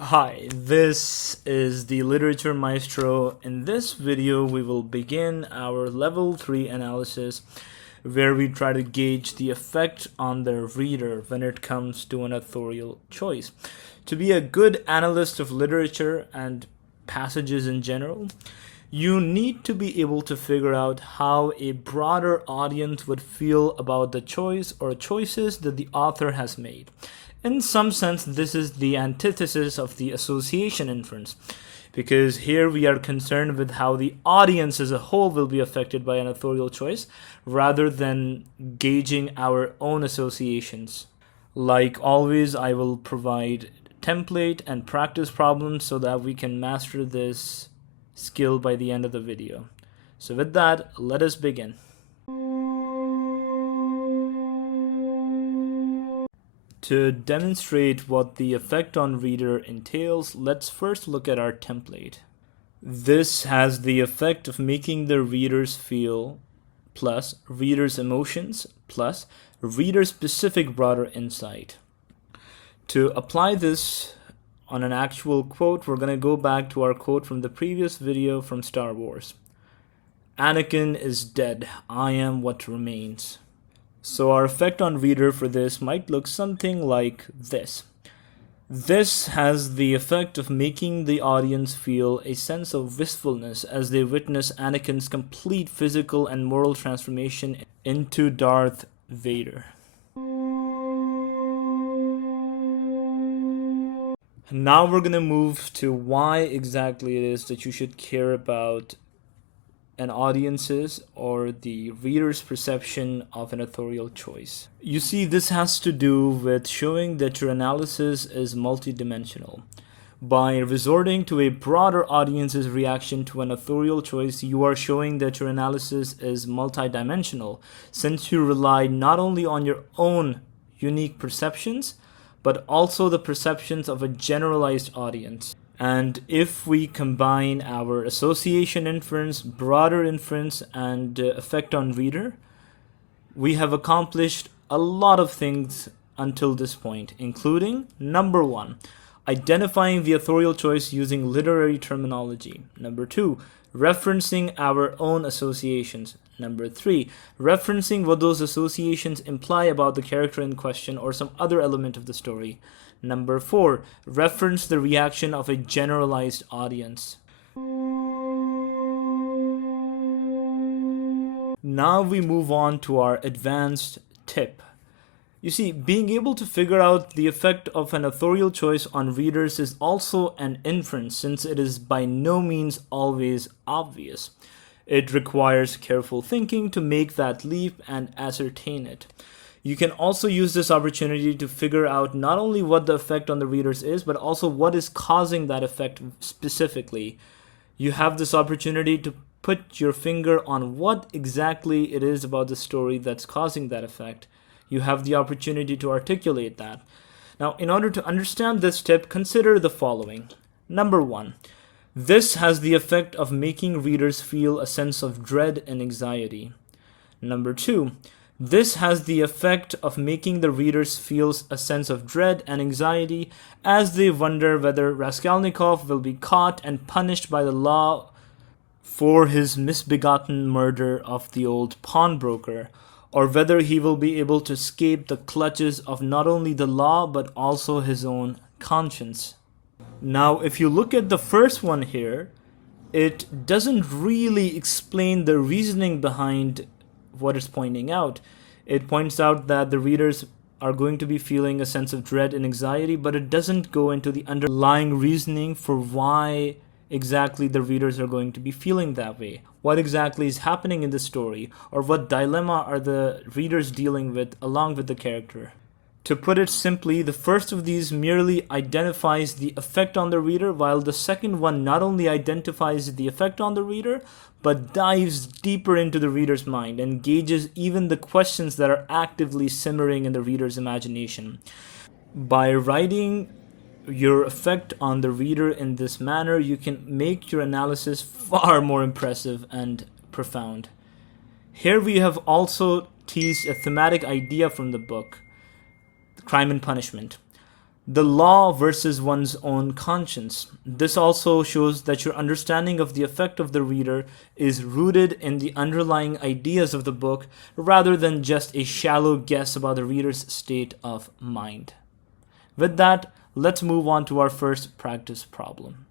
Hi, this is the Literature Maestro. In this video, we will begin our Level 3 analysis where we try to gauge the effect on the reader when it comes to an authorial choice. To be a good analyst of literature and passages in general, you need to be able to figure out how a broader audience would feel about the choice or choices that the author has made. In some sense, this is the antithesis of the association inference, because here we are concerned with how the audience as a whole will be affected by an authorial choice rather than gauging our own associations. Like always, I will provide template and practice problems so that we can master this skill by the end of the video. So with that, let us begin. To demonstrate what the effect on reader entails, let's first look at our template. This has the effect of making the readers feel plus reader's emotions plus reader-specific broader insight. To apply this on an actual quote, we're going to go back to our quote from the previous video from Star Wars. Anakin is dead. I am what remains. So our effect on reader for this might look something like this. This has the effect of making the audience feel a sense of wistfulness as they witness Anakin's complete physical and moral transformation into Darth Vader. Now we're going to move to why exactly it is that you should care about an audience's or the reader's perception of an authorial choice. You see, this has to do with showing that your analysis is multidimensional. By resorting to a broader audience's reaction to an authorial choice, you are showing that your analysis is multidimensional, since you rely not only on your own unique perceptions, but also the perceptions of a generalized audience. And if we combine our association inference, broader inference, and effect on reader, we have accomplished a lot of things until this point, including number 1, identifying the authorial choice using literary terminology. Number 2, referencing our own associations. Number 3, referencing what those associations imply about the character in question or some other element of the story. Number 4, reference the reaction of a generalized audience. Now we move on to our advanced tip. You see, being able to figure out the effect of an authorial choice on readers is also an inference, since it is by no means always obvious. It requires careful thinking to make that leap and ascertain it. You can also use this opportunity to figure out not only what the effect on the readers is, but also what is causing that effect specifically. You have this opportunity to put your finger on what exactly it is about the story that's causing that effect. You have the opportunity to articulate that. Now, in order to understand this tip, consider the following. Number 1, this has the effect of making readers feel a sense of dread and anxiety. Number 2, this has the effect of making the readers feel a sense of dread and anxiety as they wonder whether Raskolnikov will be caught and punished by the law for his misbegotten murder of the old pawnbroker, or whether he will be able to escape the clutches of not only the law but also his own conscience. Now, if you look at the first one here, it doesn't really explain the reasoning behind what it's pointing out. It points out that the readers are going to be feeling a sense of dread and anxiety, but it doesn't go into the underlying reasoning for why exactly the readers are going to be feeling that way. What exactly is happening in the story, or what dilemma are the readers dealing with along with the character. To put it simply, the first of these merely identifies the effect on the reader, while the second one not only identifies the effect on the reader, but dives deeper into the reader's mind and gauges even the questions that are actively simmering in the reader's imagination. By writing your effect on the reader in this manner, you can make your analysis far more impressive and profound. Here we have also teased a thematic idea from the book, Crime and Punishment. The law versus one's own conscience. This also shows that your understanding of the effect of the reader is rooted in the underlying ideas of the book rather than just a shallow guess about the reader's state of mind. With that, let's move on to our first practice problem.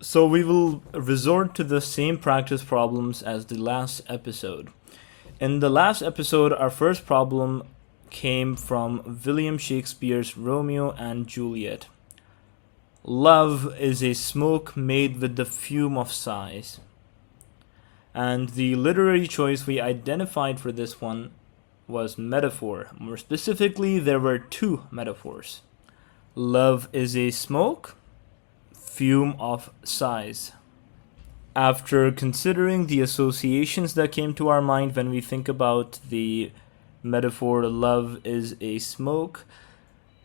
So we will resort to the same practice problems as the last episode. In the last episode, our first problem came from William Shakespeare's Romeo and Juliet. Love is a smoke made with the fume of sighs. And the literary choice we identified for this one was metaphor. More specifically, there were two metaphors. Love is a smoke, fume of sighs. After considering the associations that came to our mind when we think about the metaphor love is a smoke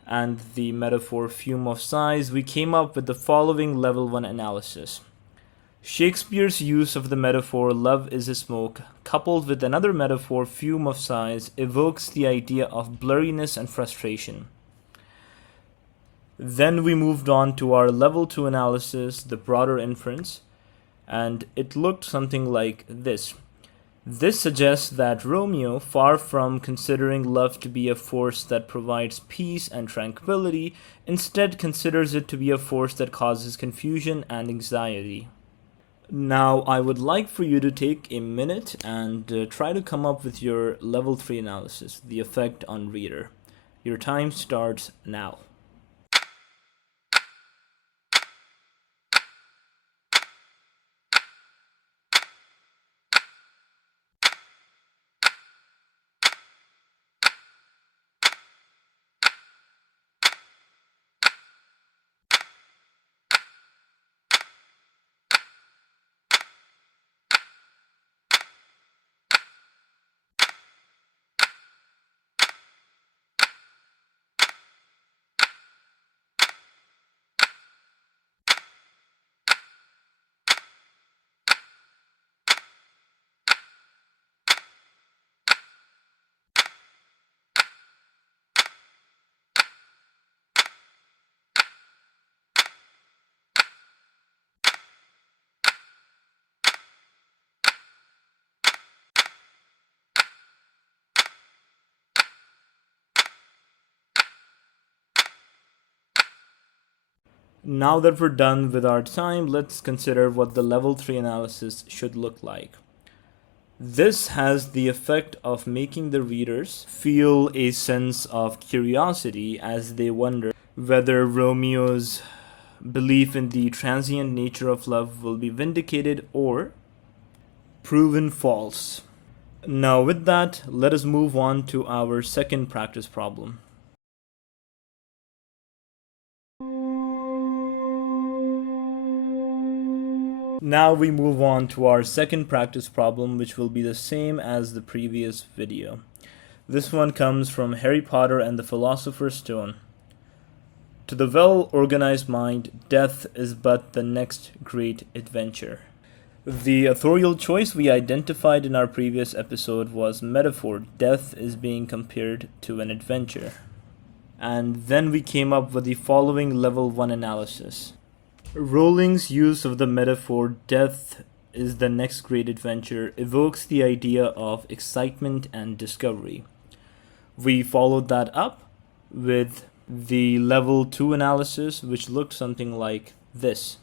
and the metaphor fume of sighs, we came up with the following level 1 analysis. Shakespeare's use of the metaphor love is a smoke, coupled with another metaphor fume of sighs, evokes the idea of blurriness and frustration. Then we moved on to our level 2 analysis, the broader inference, and it looked something like this. This suggests that Romeo, far from considering love to be a force that provides peace and tranquility, instead considers it to be a force that causes confusion and anxiety. Now, I would like for you to take a minute and try to come up with your level 3 analysis, the effect on reader. Your time starts now. Now that we're done with our time, let's consider what the level 3 analysis should look like. This has the effect of making the readers feel a sense of curiosity as they wonder whether Romeo's belief in the transient nature of love will be vindicated or proven false. Now, with that, let us move on to our second practice problem. Now we move on to our second practice problem, which will be the same as the previous video. This one comes from Harry Potter and the Philosopher's Stone. To the well-organized mind, death is but the next great adventure. The authorial choice we identified in our previous episode was metaphor. Death is being compared to an adventure. And then we came up with the following level 1 analysis. Rowling's use of the metaphor death is the next great adventure evokes the idea of excitement and discovery. We followed that up with the level 2 analysis, which looked something like this.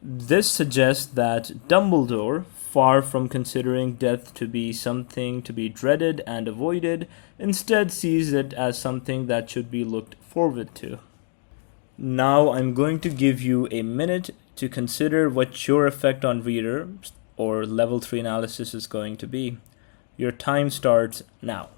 This suggests that Dumbledore, far from considering death to be something to be dreaded and avoided, instead sees it as something that should be looked forward to. Now I'm going to give you a minute to consider what your effect on reader or level 3 analysis is going to be. Your time starts now.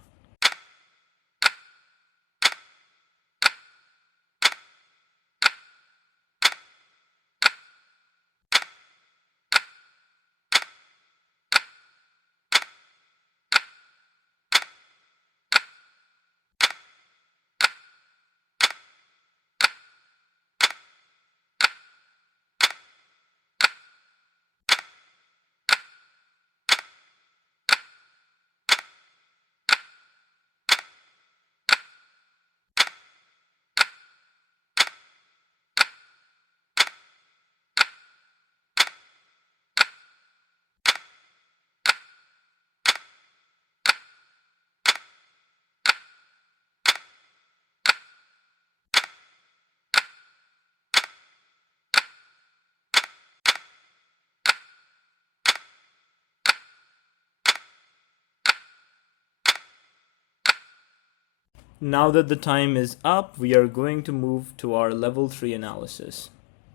Now that the time is up, we are going to move to our level 3 analysis.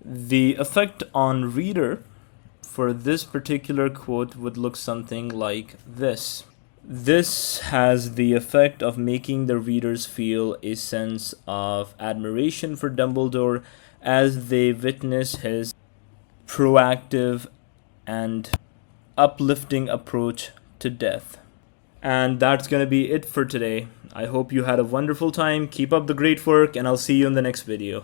The effect on reader for this particular quote would look something like this. This has the effect of making the readers feel a sense of admiration for Dumbledore as they witness his proactive and uplifting approach to death. And that's going to be it for today. I hope you had a wonderful time. Keep up the great work, and I'll see you in the next video.